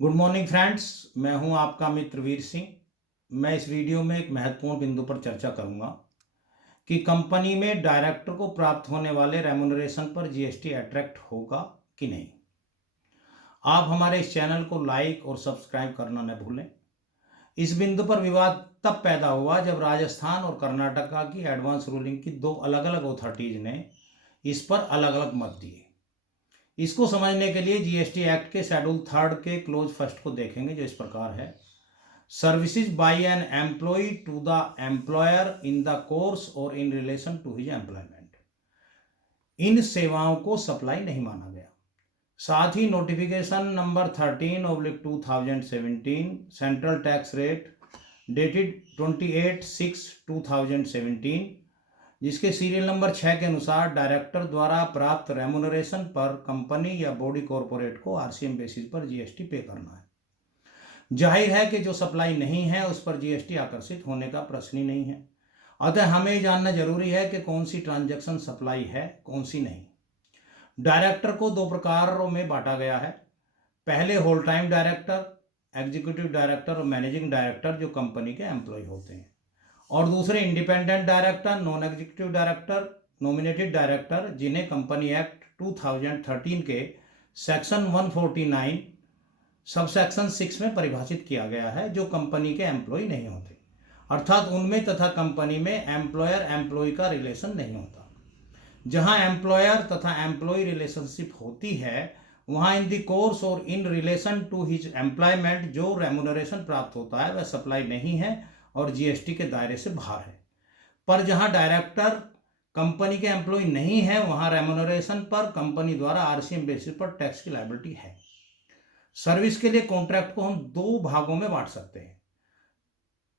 Good morning friends. मैं हूं आपका मित्र वीर सिंह। मैं इस वीडियो में एक महत्वपूर्ण बिंदु पर चर्चा करूंगा कि कंपनी में डायरेक्टर को प्राप्त होने वाले रेम्युनरेशन पर जीएसटी अट्रैक्ट होगा कि नहीं। आप हमारे इस चैनल को लाइक और सब्सक्राइब करना न भूलें। इस बिंदु पर विवाद तब पैदा हुआ जब राजस्थान और कर्नाटका की एडवांस रूलिंग की दो अलग अलग अथॉरिटीज ने इस पर अलग अलग मत दिए। इसको समझने के लिए जीएसटी एक्ट के शेड्यूल 3 के क्लोज फर्स्ट को देखेंगे, जो इस प्रकार है। Services by an employ to the employer in the course और in relation to his employment. इन सेवाओं को सप्लाई नहीं माना गया। साथ ही notification number 13/2017 central tax rate dated 28/6/2017, जिसके सीरियल नंबर 6 के अनुसार डायरेक्टर द्वारा प्राप्त रेम्युनरेशन पर कंपनी या बॉडी कॉरपोरेट को आरसीएम बेसिस पर जीएसटी पे करना है। जाहिर है कि जो सप्लाई नहीं है उस पर जीएसटी आकर्षित होने का प्रश्न ही नहीं है। अतः हमें जानना जरूरी है कि कौन सी ट्रांजैक्शन सप्लाई है, कौन सी नहीं। डायरेक्टर को दो प्रकारों में बांटा गया है। पहले whole time director, executive director और मैनेजिंग डायरेक्टर, जो कंपनी के एम्प्लॉय होते हैं, और दूसरे independent director, non executive director, nominated director, जिन्हें कंपनी एक्ट 2013 के सेक्शन 149 सबसेक्शन 6 में परिभाषित किया गया है, जो कंपनी के एम्प्लॉय नहीं होते, अर्थात उनमें तथा कंपनी में एम्प्लॉयर एम्प्लॉय का रिलेशन नहीं होता। जहां एम्प्लॉयर तथा एम्प्लॉय रिलेशनशिप होती है, वहां इन द कोर्स और in relation to his employment जो रेम्युनरेशन प्राप्त होता है वह सप्लाई नहीं है और जीएसटी के दायरे से बाहर है। पर जहां डायरेक्टर कंपनी के एम्प्लॉय नहीं है, वहां रेम्युनरेशन पर कंपनी द्वारा आरसीएम बेसिस पर टैक्स की लायबिलिटी है। सर्विस के लिए कॉन्ट्रैक्ट को हम दो भागों में बांट सकते हैं।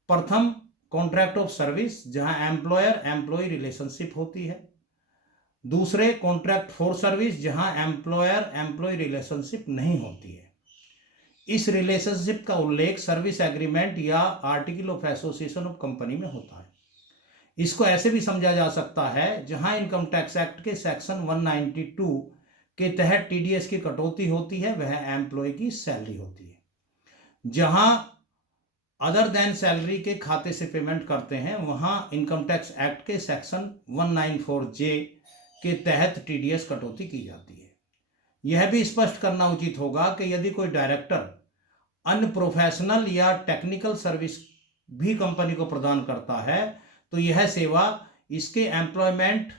प्रथम, कॉन्ट्रैक्ट ऑफ सर्विस, जहां एम्प्लॉयर एम्प्लॉय रिलेशनशिप होती है। दूसरे, कॉन्ट्रैक्ट फॉर सर्विस, जहां एम्प्लॉयर एम्प्लॉय रिलेशनशिप नहीं होती है। इस रिलेशनशिप का उल्लेख सर्विस एग्रीमेंट या article of association of company में होता है। इसको ऐसे भी समझा जा सकता है, जहां इनकम टैक्स एक्ट के सेक्शन 192 के तहत टीडीएस की कटौती होती है, वह एम्प्लॉय की सैलरी होती है। जहां अदर देन सैलरी के खाते से पेमेंट करते हैं, वहां इनकम टैक्स एक्ट के सेक्शन 194J के तहत टीडीएस कटौती की जाती है। यह भी स्पष्ट करना उचित होगा कि यदि कोई डायरेक्टर अन्य प्रोफेशनल या टेक्निकल सर्विस भी कंपनी को प्रदान करता है, तो यह सेवा इसके एम्प्लॉयमेंट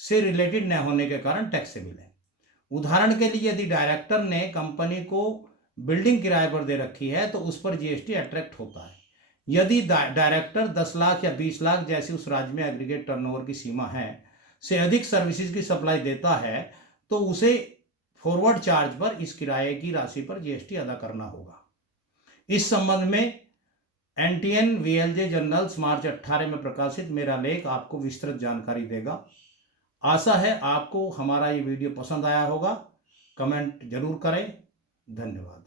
से रिलेटेड न होने के कारण टैक्सेबल है। उदाहरण के लिए, यदि डायरेक्टर ने कंपनी को बिल्डिंग किराए पर दे रखी है तो उस पर जीएसटी अट्रैक्ट होता है। यदि डायरेक्टर 10 लाख या 20 लाख जैसी उस राज्य में एग्रीगेट टर्नओवर की सीमा है से अधिक सर्विसेज की सप्लाई देता है, तो उसे फॉरवर्ड चार्ज पर इस किराए की राशि पर जीएसटी अदा करना होगा। इस संबंध में एनटीएन वीएलजे जर्नल्स मार्च 18 में प्रकाशित मेरा लेख आपको विस्तृत जानकारी देगा। आशा है आपको हमारा ये वीडियो पसंद आया होगा। कमेंट जरूर करें। धन्यवाद।